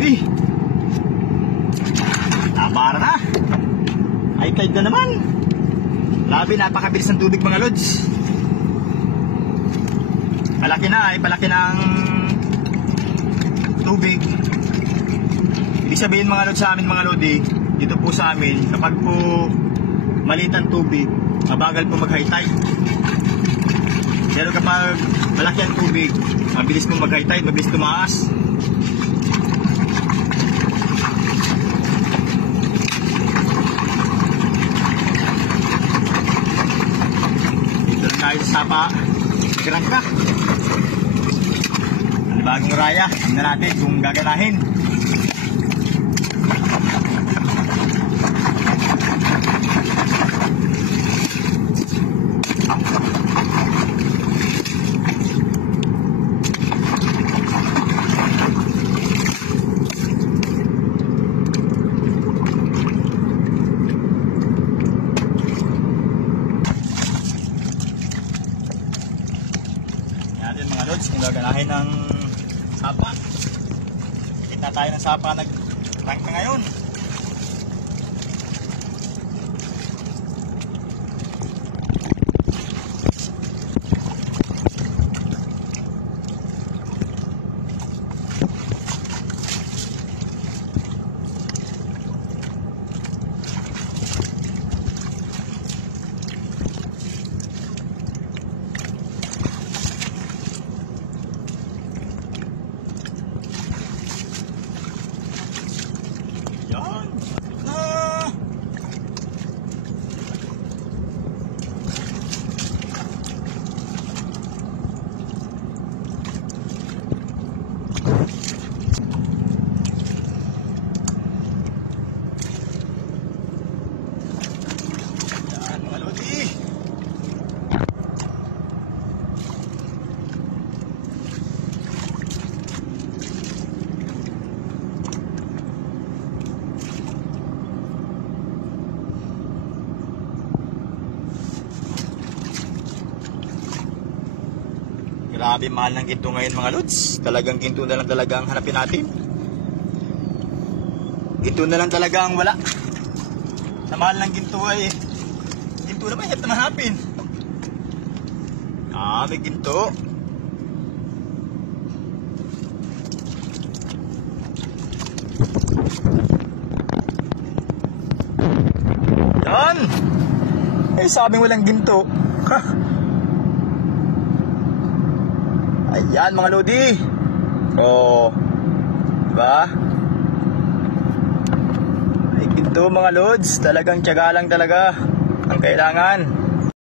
lodi. Napara na. High tide na naman. Grabe, napakabilis ng tubig mga lods. Palaki na, palaki na ang tubig. Ibig sabihin mga lods sa amin mga lodi, dito po sa amin, kapag po maliit ang tubig, mabagal po mag high tide. Pero kapag malaki ang tubig, mabilis po mag high tide, mabilis tumaas. Dito lang tayo sa sapa, Grangka. Ang bagong raya, tingnan natin kung gaganahin. Natin mga lods kung gaganahin ng sapa. Kita tayo ng sapa nag-rank na ngayon. Yan. Na. Yan mga lodi. Grabe mahal ng ginto ngayon mga lods. Talagang ginto na lang talaga ang hanapin natin. Ginto na lang talaga ang wala. Sa mahal ng ginto ay ginto na mahirap na hanapin. May ginto. Yan. Sabing walang ginto. Ayan mga lodi. Diba? Ay ginto mga lods. Talagang tiyaga lang talaga ang kailangan.